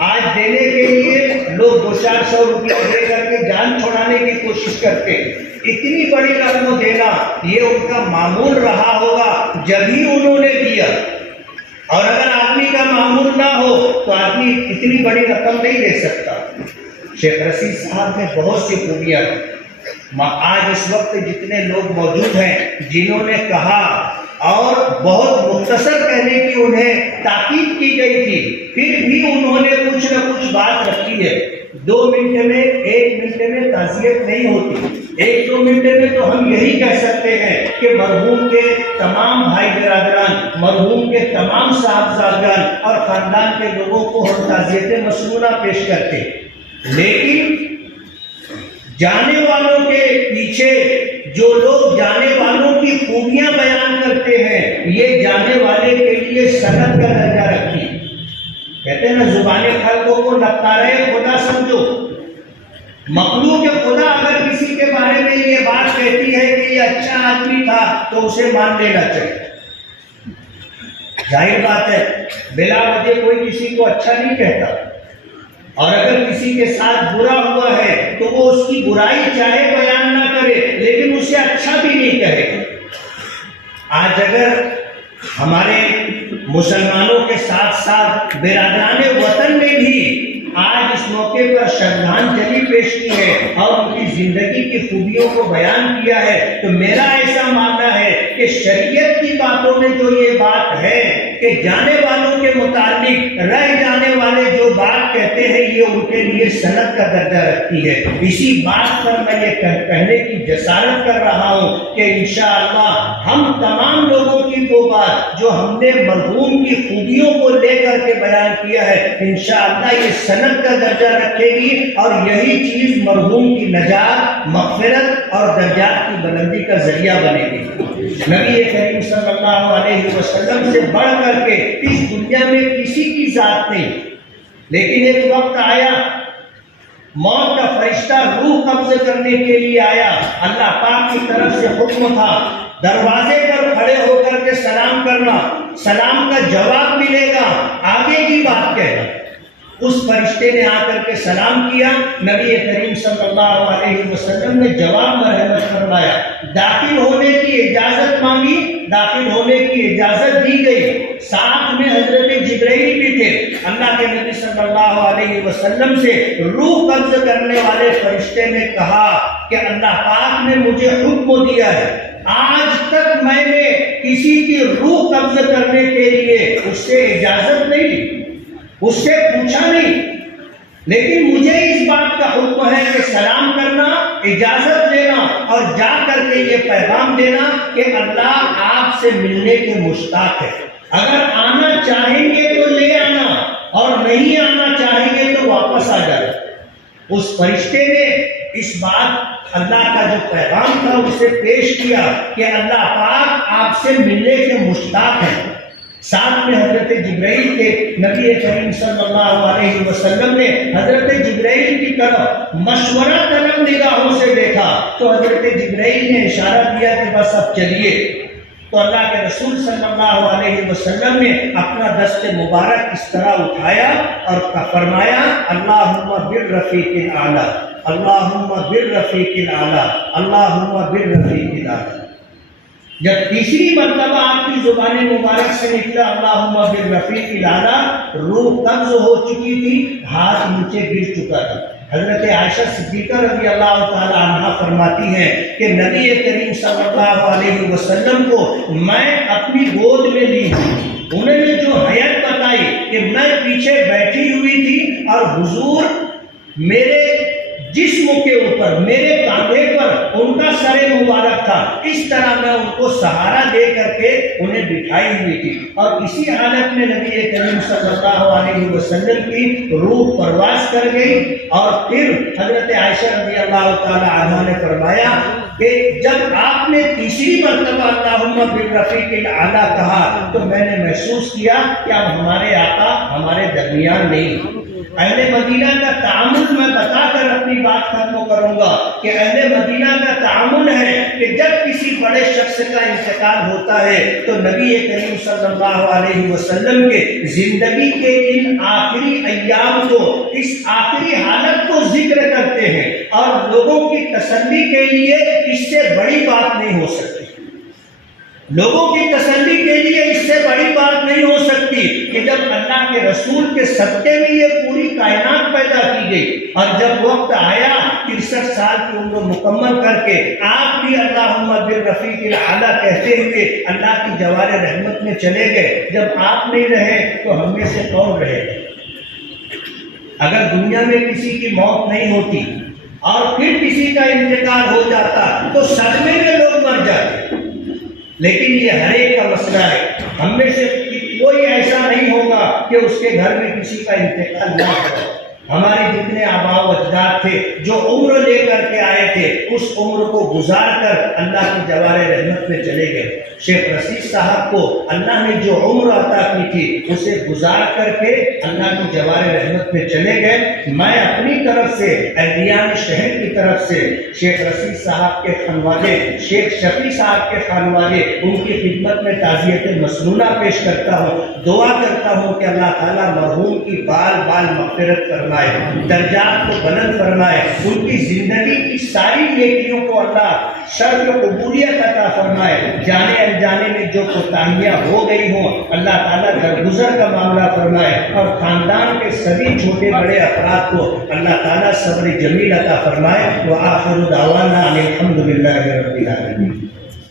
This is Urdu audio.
آج دینے کے لیے لوگ 200-400 روپیہ دے کر کے جان چھڑانے کی کوشش کرتے ہیں. اتنی بڑی رقم دینا یہ ان کا معمول رہا ہوگا جب ہی انہوں نے دیا. اور اگر آدمی کا معمول نہ ہو تو آدمی اتنی بڑی رقم نہیں دے سکتا. شیخ رشید صاحب نے بہت سی خوبیاں. آج اس وقت جتنے لوگ موجود ہیں جنہوں نے کہا اور بہت مختصر کہنے کی انہیں تاکید کی گئی تھی، پھر بھی انہوں نے کچھ نہ کچھ بات رکھی ہے. 2 منٹ میں 1 منٹ میں تعزیت نہیں ہوتی. 1-2 منٹ میں تو ہم یہی کہہ سکتے ہیں کہ مرحوم کے تمام بھائی برادران، مرحوم کے تمام صاحبزادگان اور خاندان کے لوگوں کو ہم تعزیت مسنونہ پیش کرتے ہیں. لیکن جانے والوں کے پیچھے جو لوگ جانے والوں کی خوبیاں بیان کرتے ہیں، یہ جانے والے کے لیے سند کا درجہ رکھتی. کہتے ہیں نا زبان خلقوں کو نقارۂ خدا سمجھو. مخلوق خدا اگر کسی کے بارے میں یہ بات کہتی ہے کہ یہ اچھا آدمی تھا تو اسے مان لینا چاہیے. ظاہر بات ہے بلا وجہ کوئی کسی کو اچھا نہیں کہتا، اور اگر کسی کے ساتھ برا ہوا ہے تو وہ اس کی برائی چاہے بیان نہ کرے لیکن اسے اچھا بھی نہیں کہے. آج اگر ہمارے مسلمانوں کے ساتھ ساتھ برادران وطن نے بھی آج اس موقع پر شردھانجلی پیش کی ہے اور ان کی زندگی کی خوبیوں کو بیان کیا ہے، تو میرا ایسا ماننا ہے کہ شریعت کی باتوں میں جو یہ بات ہے کہ جانے والوں کے متعلق رہ جانے والے جو بات کہتے ہیں یہ ان کے لیے سند کا درجہ رکھتی ہے. اسی بات پر میں یہ کہنے کی جسارت کر رہا ہوں کہ انشاءاللہ ہم تمام لوگوں کی وہ بات جو ہم نے مرحوم کی خوبیوں کو لے کر کے بیان کیا ہے انشاءاللہ یہ سند کا درجہ رکھے گی، اور یہی چیز مرحوم کی نجات، مغفرت اور درجات کی بلندی کا ذریعہ بنے گی. نبی کریم صلی اللہ علیہ وسلم سے بڑھ کر کے اس دنیا میں کسی کی ذات نہیں. لیکن ایک وقت آیا موت کا فرشتہ روح قبض کرنے کے لیے آیا. اللہ پاک کی طرف سے حکم تھا دروازے پر کھڑے ہو کر کے سلام کرنا، سلام کا جواب ملے گا، آگے کی بات کہنا. اس فرشتے نے آ کر کے سلام کیا. نبی کریم صلی اللہ علیہ وسلم نے جواب مرحمت فرمایا. داخل ہونے کی اجازت مانگی، داخل ہونے کی اجازت دی گئی. ساتھ میں حضرت جبرائیل بھی تھے. اللہ کے نبی صلی اللہ علیہ وسلم سے روح قبض کرنے والے فرشتے نے کہا کہ اللہ پاک نے مجھے حکم دیا ہے، آج تک میں نے کسی کی روح قبض کرنے کے لیے اس سے اجازت نہیں لی، اس سے پوچھا نہیں، لیکن مجھے اس بات کا حکم ہے کہ سلام کرنا، اجازت لینا اور جا کر کے یہ پیغام دینا کہ اللہ آپ سے ملنے کے مشتاق ہے. اگر آنا چاہیں گے تو لے آنا، اور نہیں آنا چاہیں گے تو واپس آ جائے. اس فرشتے نے اس بات اللہ کا جو پیغام تھا اسے پیش کیا کہ اللہ پاک آپ سے ملنے کے مشتاق ہیں. ساتھ میں حضرت جبرائیل کے. نبی کریم صلی اللہ علیہ وسلم نے حضرت جبرائیل کی طرف مشورہ طلب نگاہوں سے دیکھا تو حضرت جبرائیل نے اشارہ دیا کہ بس اب چلیے. تو اللہ کے رسول صلی اللہ علیہ وسلم نے اپنا دست مبارک اس طرح اٹھایا اور فرمایا اللہم بالرفیق الاعلی، اللہم بالرفیق الاعلی، اللہم بالرفیق الاعلی. جب تیسری مرتبہ آپ کی زبان مبارک سے نکلا اللہم بالرفیق الاعلی، روح قبض ہو چکی تھی، ہاتھ نیچے گر چکا تھا. حضرت عائشہ صدیقہ رضی اللہ تعالی عنہا فرماتی ہیں کہ نبی کریم صلی اللہ علیہ وسلم کو میں اپنی گود میں لی ہوں. انہوں نے جو حیت بتائی کہ میں پیچھے بیٹھی ہوئی تھی اور حضور میرے جسم کے اوپر، میرے کاندھے پر ان کا سر مبارک تھا، اس طرح میں ان کو سہارا دے کر کے انہیں بٹھائی ہوئی تھی. اور اسی حالت میں نبی کریم صلی اللہ علیہ وسلم کی روح پرواز کر گئی. اور پھر حضرت عائشہ رضی اللہ تعالی عنہا نے فرمایا کہ جب آپ نے تیسری مرتبہ اللہم بالرفیق الاعلی کہا تو میں نے محسوس کیا کہ اب ہمارے آقا ہمارے درمیان نہیں. اہل مدینہ کا تعامل میں بتا کر اپنی اپنی بات ختم کروں گا کہ اہل مدینہ کا تعامل ہے کہ جب کسی بڑے شخص کا انتقال ہوتا ہے تو نبی کریم صلی اللہ علیہ وسلم کے زندگی کے ان آخری ایام کو، اس آخری حالت کو ذکر کرتے ہیں، اور لوگوں کی تسلی کے لیے اس سے بڑی بات نہیں ہو سکتی، لوگوں کی تسلی کے لیے اس سے بڑی بات نہیں ہو سکتی کہ جب اللہ کے رسول کے صدقے میں یہ پوری کائنات پیدا کی گئی، اور جب وقت آیا 63 سال کی عمر مکمل کر کے آپ بھی اللہم بالرفیق الاعلیٰ کہتے ہوئے اللہ کی جوار رحمت میں چلے گئے، جب آپ نہیں رہے تو ہم میں سے کون رہے گا؟ اگر دنیا میں کسی کی موت نہیں ہوتی اور پھر کسی کا انتقال ہو جاتا تو صدمے میں لوگ مر جاتے، لیکن یہ ہر ایک کا مسئلہ ہے، ہم میں سے کوئی ایسا نہیں ہوگا کہ اس کے گھر میں کسی کا انتقال نہ ہو۔ ہمارے جتنے آباء و اجداد تھے جو عمر لے کر کے آئے تھے، اس عمر کو گزار کر اللہ کی جوار رحمت میں چلے گئے۔ شیخ رشید صاحب کو اللہ نے جو عمر عطا کی تھی اسے گزار کر کے اللہ کی جوار رحمت میں چلے گئے۔ میں اپنی طرف سے اہلیان شہر کی طرف سے شیخ رشید صاحب کے خانوادے، شیخ شفیع صاحب کے خانوادے، ان کی خدمت میں تعزیت مسنونہ پیش کرتا ہوں، دعا کرتا ہوں کہ اللہ تعالیٰ مرحوم کی بال بال مغفرت فرمائے، درجات کو بلند فرمائے، ان کی زندگی کی ساری نیکیوں کو اللہ شرف قبولیت عطا فرمائے، جانے انجانے میں جو کوتاہیاں ہو گئی ہوں اللہ تعالیٰ درگزر کا معاملہ فرمائے، اور خاندان کے سبھی چھوٹے بڑے افراد کو اللہ تعالیٰ صبر جمیل عطا فرمائے۔ وآخر دعوانا ان الحمد للہ رب العالمین۔